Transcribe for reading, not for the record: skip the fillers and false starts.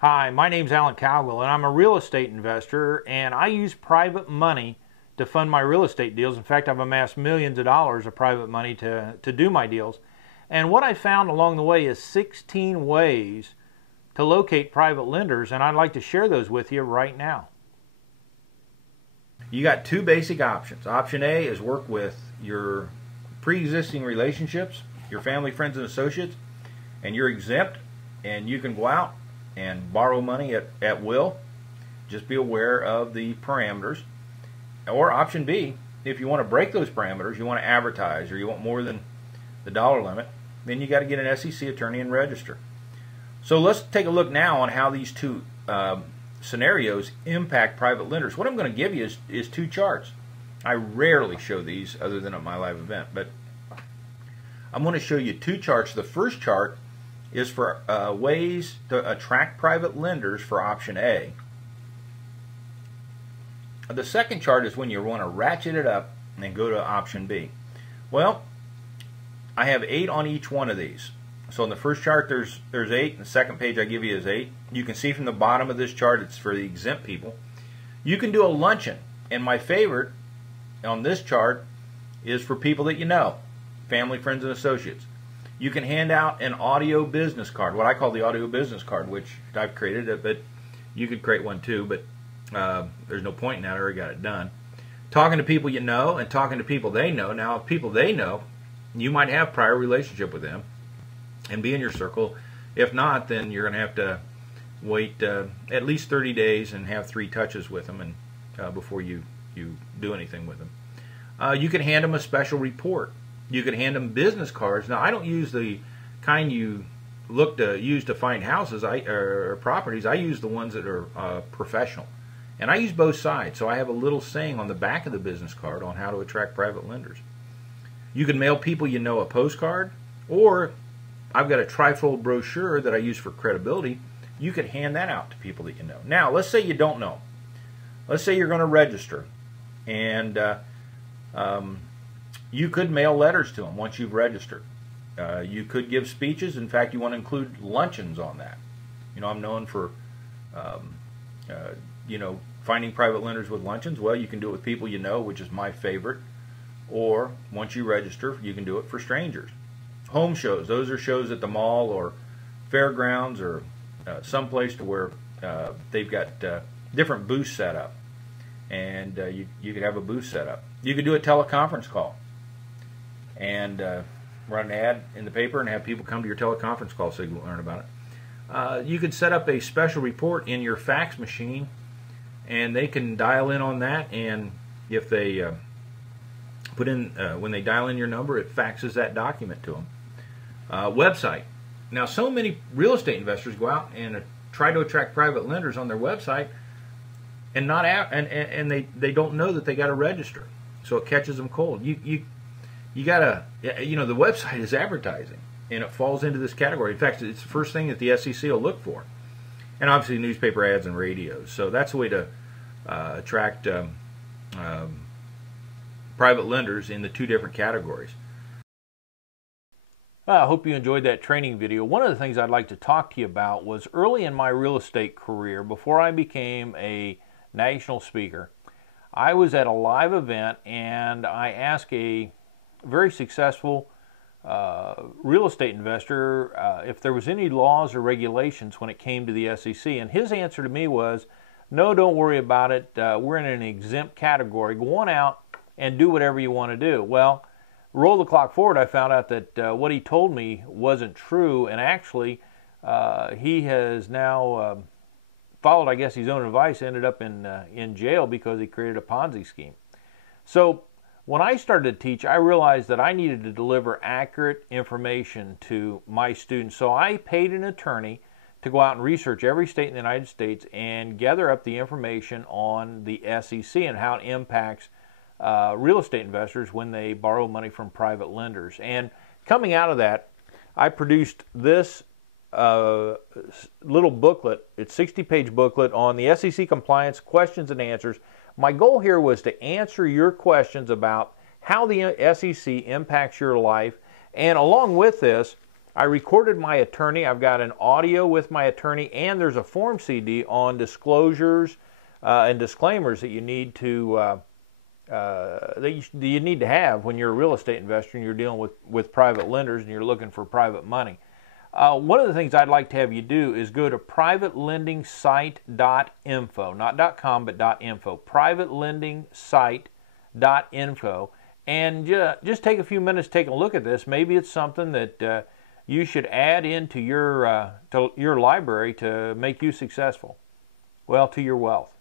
Hi, my name's Alan Cowgill, and I'm a real estate investor, and I use private money to fund my real estate deals. In fact, I've amassed millions of dollars of private money to do my deals. And what I found along the way is 16 ways to locate private lenders, and I'd like to share those with you right now. You got two basic options. Option A is work with your pre-existing relationships, your family, friends, and associates, and you're exempt, and you can go out and borrow money at will. Just be aware of the parameters. Or option B, if you want to break those parameters, you want to advertise, or you want more than the dollar limit, then you got to get an SEC attorney and register. So let's take a look now on how these two scenarios impact private lenders. What I'm going to give you is two charts. I rarely show these other than at my live event, but I'm going to show you two charts. The first chart is for ways to attract private lenders for option A. The second chart is when you want to ratchet it up and go to option B. Well, I have 8 on each one of these. So in the first chart there's 8, and the second page I give you is 8. You can see from the bottom of this chart it's for the exempt people. You can do a luncheon, and my favorite on this chart is for people that you know, family, friends, and associates. You can hand out an audio business card, what I call the audio business card, which I've created it, but you could create one too, but there's no point in that. I already got it done. Talking to people you know and talking to people they know. Now, if people they know, you might have prior relationship with them and be in your circle. If not, then you're going to have to wait at least 30 days and have 3 touches with them and before you do anything with them. You can hand them a special report. You can hand them business cards. Now, I don't use the kind you look to use to find houses or properties. I use the ones that are professional. And I use both sides, so I have a little saying on the back of the business card on how to attract private lenders. You can mail people you know a postcard, or I've got a trifold brochure that I use for credibility. You could hand that out to people that you know. Now, let's say you don't know. Let's say you're going to register, and you could mail letters to them once you've registered. You could give speeches. In fact, you want to include luncheons on that. You know, I'm known for, finding private lenders with luncheons. Well, you can do it with people you know, which is my favorite. Or once you register, you can do it for strangers. Home shows. Those are shows at the mall or fairgrounds or someplace to where they've got different booths set up. And you could have a booth set up. You could do a teleconference call and run an ad in the paper and have people come to your teleconference call so you can learn about it. You could set up a special report in your fax machine, and they can dial in on that, and if they put in, when they dial in your number, it faxes that document to them. Website. Now, so many real estate investors go out and try to attract private lenders on their website and not and they don't know that they got to register, so it catches them cold. You gotta, the website is advertising, and it falls into this category. In fact, it's the first thing that the SEC will look for, and obviously newspaper ads and radios. So that's a way to attract private lenders in the two different categories. I hope you enjoyed that training video. One of the things I'd like to talk to you about was early in my real estate career, before I became a national speaker, I was at a live event and I asked a very successful real estate investor if there was any laws or regulations when it came to the SEC, and his answer to me was, no, don't worry about it. We're in an exempt category. Go on out and do whatever you want to do. Well, roll the clock forward, I found out that what he told me wasn't true, and actually he has now followed, I guess, his own advice, ended up in jail because he created a Ponzi scheme. So when I started to teach, I realized that I needed to deliver accurate information to my students. So I paid an attorney to go out and research every state in the United States and gather up the information on the SEC and how it impacts real estate investors when they borrow money from private lenders. And coming out of that, I produced this little booklet. It's a 60-page booklet on the SEC compliance questions and answers. My goal here was to answer your questions about how the SEC impacts your life, and along with this, I recorded my attorney. I've got an audio with my attorney, and there's a form CD on disclosures and disclaimers that you need to have when you're a real estate investor and you're dealing with private lenders and you're looking for private money. One of the things I'd like to have you do is go to privatelendingsite.info, not .com, but .info, privatelendingsite.info, and just take a few minutes to take a look at this. Maybe it's something that you should add into your library to make you successful. Well, to your wealth.